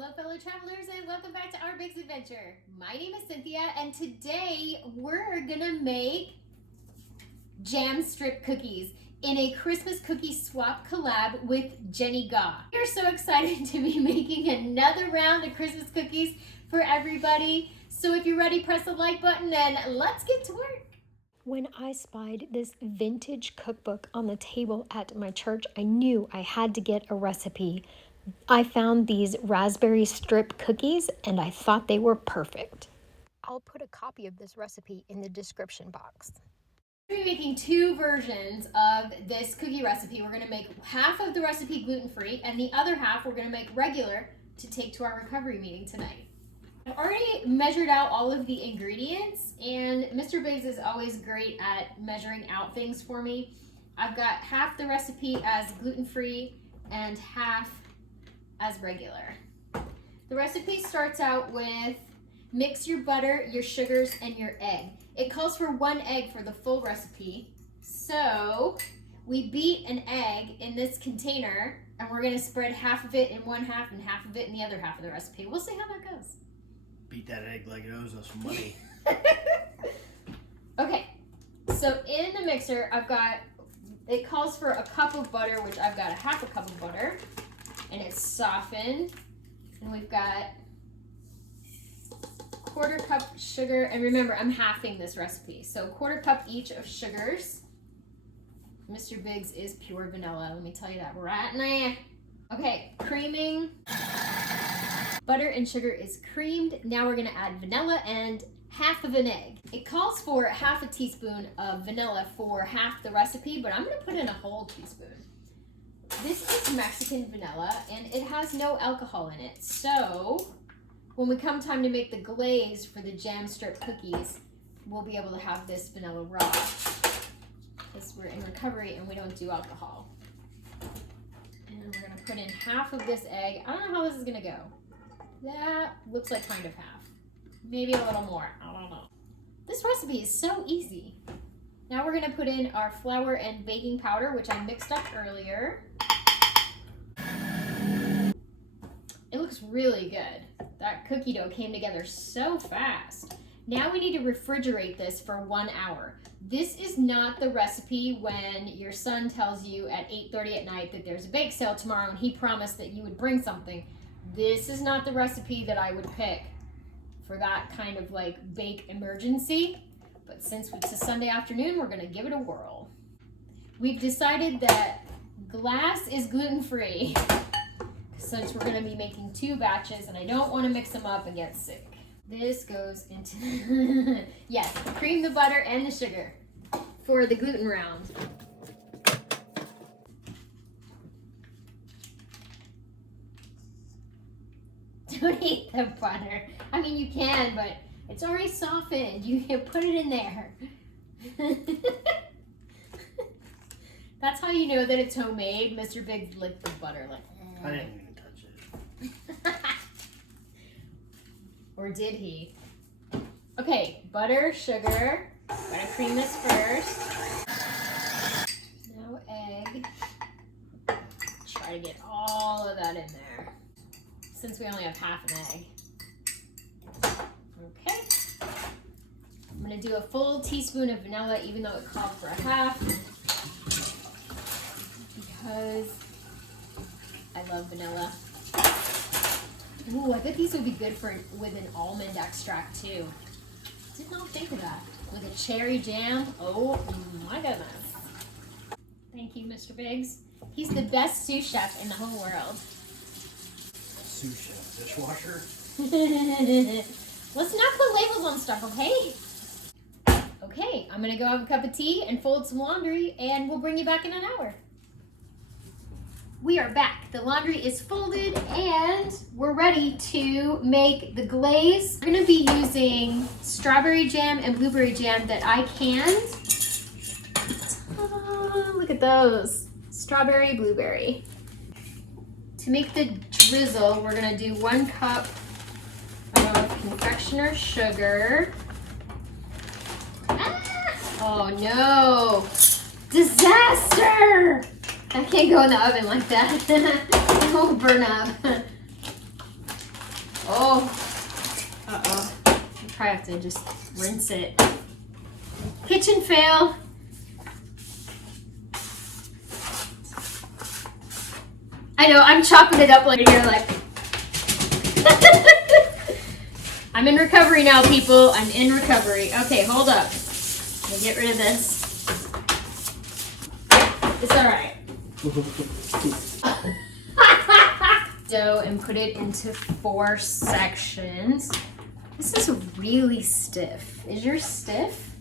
Hello fellow travelers and welcome back to our Big's Adventure. My name is Cynthia and today we're gonna make jam strip cookies in a Christmas cookie swap collab with Jenny Gough. We're so excited to be making another round of Christmas cookies for everybody. So if you're ready, press the like button and let's get to work. When I spied this vintage cookbook on the table at my church, I knew I had to get a recipe. I found these raspberry strip cookies and I thought they were perfect. I'll put a copy of this recipe in the description box. We're going to be making two versions of this cookie recipe. We're going to make half of the recipe gluten-free and the other half we're going to make regular to take to our recovery meeting tonight. I've already measured out all of the ingredients and Mr. Biggs is always great at measuring out things for me. I've got half the recipe as gluten-free and half as regular. The recipe starts out with mix your butter, your sugars, and your egg. It calls for 1 egg for the full recipe. So we beat an egg in this container and we're gonna spread half of it in one half and half of it in the other half of the recipe. We'll see how that goes. Beat that egg like it owes us money. Okay, so in the mixer, it calls for a cup of butter, which I've got a half a cup of butter. And it's softened, and we've got 1/4 cup sugar, and remember I'm halving this recipe, so 1/4 cup each of sugars. Mr. Biggs is pure vanilla, let me tell you that right now. Okay, creaming. Butter and sugar is creamed. Now we're gonna add vanilla and half of an egg. It calls for half a teaspoon of vanilla for half the recipe, but I'm gonna put in a whole teaspoon. This is Mexican vanilla and it has no alcohol in it. So when we come time to make the glaze for the jam strip cookies, we'll be able to have this vanilla raw. Because we're in recovery and we don't do alcohol. And we're gonna put in half of this egg. I don't know how this is gonna go. That looks like kind of half. Maybe a little more, I don't know. This recipe is so easy. Now we're gonna put in our flour and baking powder, which I mixed up earlier. It looks really good. That cookie dough came together so fast. Now we need to refrigerate this for 1 hour. This is not the recipe when your son tells you at 8:30 at night that there's a bake sale tomorrow and he promised that you would bring something. This is not the recipe that I would pick for that kind of like bake emergency. But since it's a Sunday afternoon, we're gonna give it a whirl. We've decided that glass is gluten-free since we're gonna be making 2 batches and I don't wanna mix them up and get sick. This goes into, yes, cream the butter and the sugar for the gluten round. Don't eat the butter. I mean, you can, but it's already softened. You can put it in there. That's how you know that it's homemade. Mr. Biggs licked the butter like. I didn't even touch it. Or did he? Okay, butter, sugar. Gotta cream this first. Now egg. Try to get all of that in there. Since we only have half an egg. Okay. I'm gonna do a full teaspoon of vanilla, even though it called for a half. Because I love vanilla. Ooh, I bet these would be good with an almond extract too. Did not think of that. With a cherry jam. Oh my goodness. Thank you, Mr. Biggs. He's the best sous chef in the whole world. Sous chef, dishwasher. Let's not put labels on stuff, okay? Okay, I'm gonna go have a cup of tea and fold some laundry and we'll bring you back in an hour. We are back. The laundry is folded and we're ready to make the glaze. We're gonna be using strawberry jam and blueberry jam that I canned. Look at those. Strawberry, blueberry. To make the drizzle, we're gonna do 1 cup of confectioner's sugar. Oh no! Disaster! I can't go in the oven like that. It won't burn up. Oh. Uh-oh. You probably have to just rinse it. Kitchen fail. I know, I'm chopping it up like you're like. I'm in recovery now, people. I'm in recovery. Okay, hold up. Let me get rid of this. It's all right. Dough and put it into 4 sections. This is really stiff. Is yours stiff?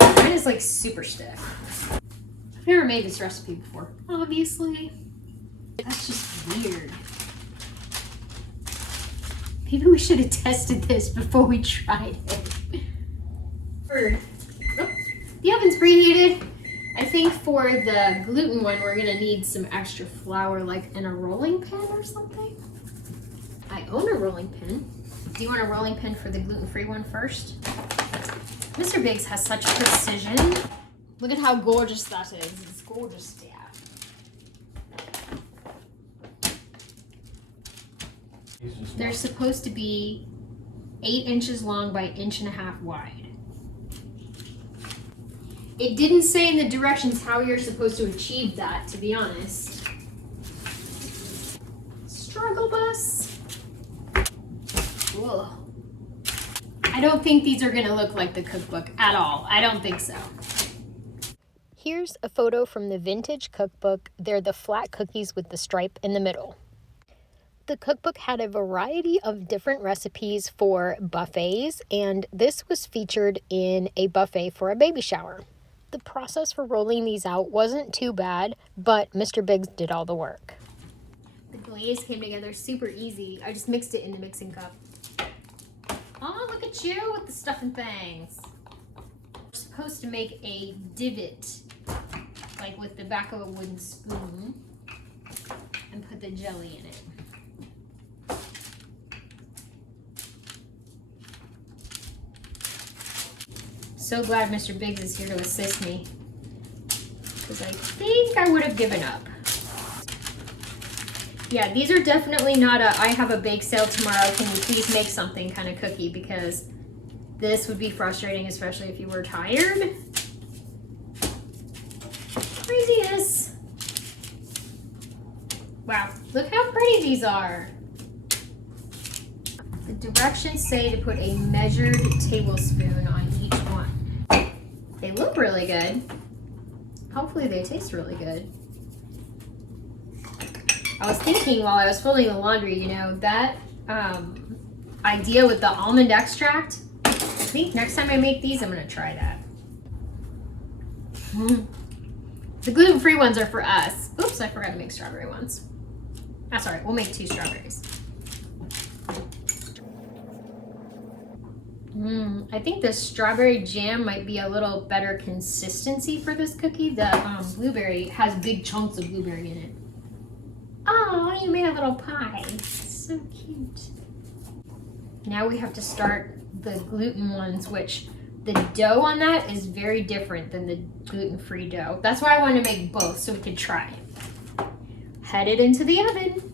Mine is like super stiff. I've never made this recipe before, obviously. That's just weird. Maybe we should have tested this before we tried it. The oven's preheated. I think for the gluten one, we're gonna need some extra flour, like in a rolling pin or something. I own a rolling pin. Do you want a rolling pin for the gluten-free one first? Mr. Biggs has such precision. Look at how gorgeous that is. It's gorgeous, yeah. They're supposed to be 8 inches long by 1.5 inches wide. It didn't say in the directions how you're supposed to achieve that, to be honest. Struggle bus. Ugh. I don't think these are gonna look like the cookbook at all. I don't think so. Here's a photo from the Vintage Cookbook. They're the flat cookies with the stripe in the middle. The cookbook had a variety of different recipes for buffets, and this was featured in a buffet for a baby shower. The process for rolling these out wasn't too bad, but Mr. Biggs did all the work. The glaze came together super easy. I just mixed it in the mixing cup. Oh, look at you with the stuff and things. We're supposed to make a divot, like with the back of a wooden spoon, and put the jelly in it. So glad Mr. Biggs is here to assist me, because I think I would have given up. Yeah, these are definitely not a I have a bake sale tomorrow, can you please make something kind of cookie, because this would be frustrating, especially if you were tired. Craziness. Wow, look how pretty these are. The directions say to put a measured tablespoon on each one. They look really good. Hopefully they taste really good. I was thinking while I was folding the laundry, you know, that idea with the almond extract, I think next time I make these, I'm gonna try that. The gluten-free ones are for us. Oops, I forgot to make strawberry ones. That's all right, we'll make 2 strawberries. I think the strawberry jam might be a little better consistency for this cookie. The blueberry has big chunks of blueberry in it. Oh, you made a little pie. So cute. Now we have to start the gluten ones, which the dough on that is very different than the gluten-free dough. That's why I wanted to make both so we could try. Head it into the oven.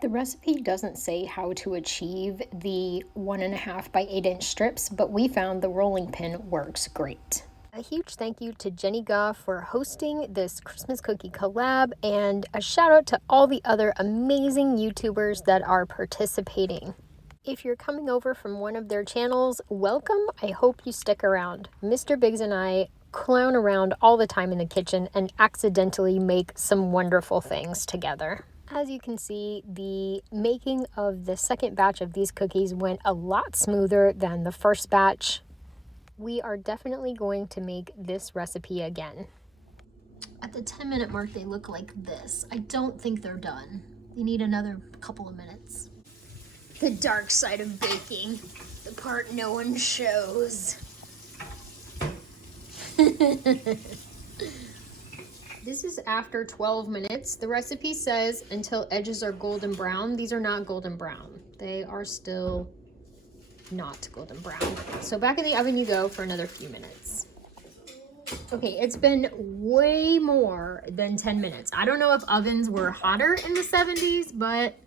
The recipe doesn't say how to achieve the 1.5 by 8 inch strips, but we found the rolling pin works great. A huge thank you to Jenny Gough for hosting this Christmas cookie collab, and a shout out to all the other amazing YouTubers that are participating. If you're coming over from one of their channels, welcome. I hope you stick around. Mr. Biggs and I clown around all the time in the kitchen and accidentally make some wonderful things together. As you can see, the making of the second batch of these cookies went a lot smoother than the first batch. We are definitely going to make this recipe again. At the 10-minute mark, they look like this. I don't think they're done. They need another couple of minutes. The dark side of baking, the part no one shows. This is after 12 minutes. The recipe says until edges are golden brown. These are not golden brown. They are still not golden brown. So back in the oven you go for another few minutes. Okay, it's been way more than 10 minutes. I don't know if ovens were hotter in the 70s, but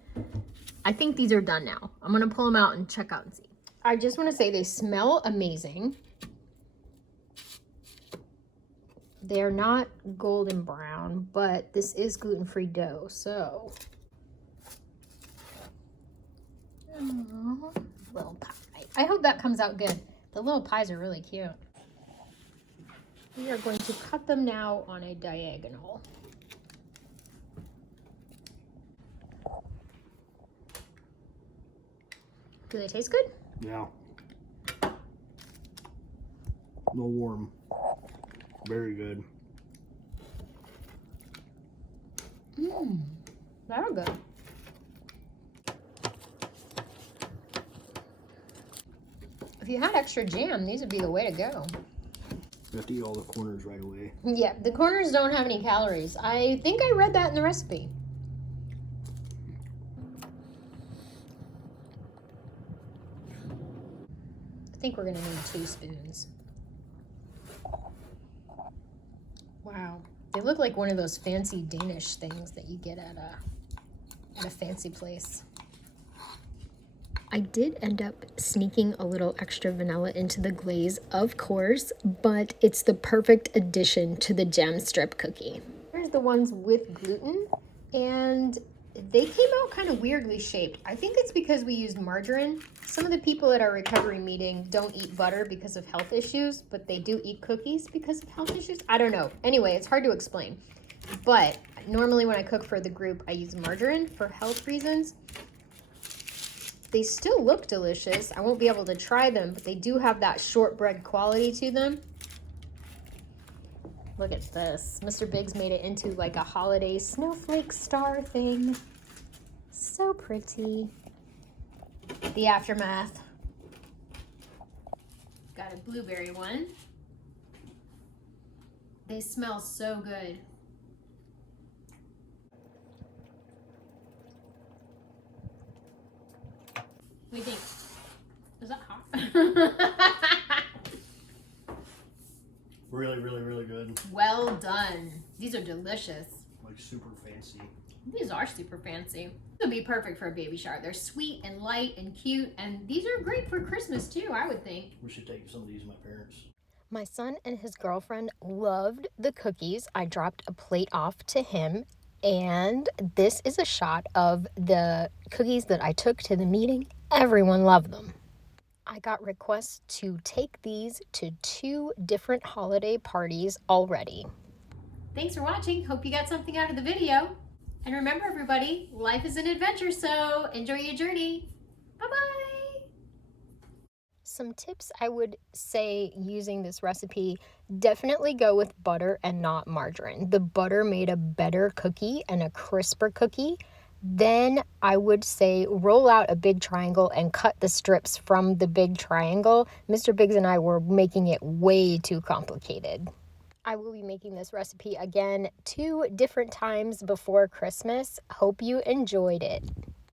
I think these are done now. I'm gonna pull them out and check out and see. I just want to say they smell amazing. They're not golden brown, but this is gluten-free dough, so. Oh, little pie. I hope that comes out good. The little pies are really cute. We are going to cut them now on a diagonal. Do they taste good? Yeah. A little warm. Very good. Mmm, they're good. If you had extra jam, these would be the way to go. You have to eat all the corners right away. Yeah, the corners don't have any calories. I think I read that in the recipe. I think we're gonna need 2 spoons. Wow, they look like one of those fancy Danish things that you get at a fancy place. I did end up sneaking a little extra vanilla into the glaze, of course, but it's the perfect addition to the jam strip cookie. Here's the ones with gluten, and they came out kind of weirdly shaped. I think it's because we used margarine. Some of the people at our recovery meeting don't eat butter because of health issues, but they do eat cookies because of health issues. I don't know. Anyway, it's hard to explain. But normally when I cook for the group, I use margarine for health reasons. They still look delicious. I won't be able to try them, but they do have that shortbread quality to them. Look at this. Mr. Biggs made it into like a holiday snowflake star thing. So pretty. The aftermath. Got a blueberry one. They smell so good. What do you think? Is that hot? Really, really, really good. Well done. These are delicious. Like super fancy. These are super fancy. This would be perfect for a baby shower. They're sweet and light and cute, and these are great for Christmas too, I would think. We should take some of these to my parents. My son and his girlfriend loved the cookies. I dropped a plate off to him, and this is a shot of the cookies that I took to the meeting. Everyone loved them. I got requests to take these to 2 different holiday parties already. Thanks for watching. Hope you got something out of the video. And remember everybody, life is an adventure, so enjoy your journey. Bye-bye. Some tips I would say using this recipe, definitely go with butter and not margarine. The butter made a better cookie and a crisper cookie. Then I would say roll out a big triangle and cut the strips from the big triangle. Mr. Biggs and I were making it way too complicated. I will be making this recipe again 2 different times before Christmas. Hope you enjoyed it.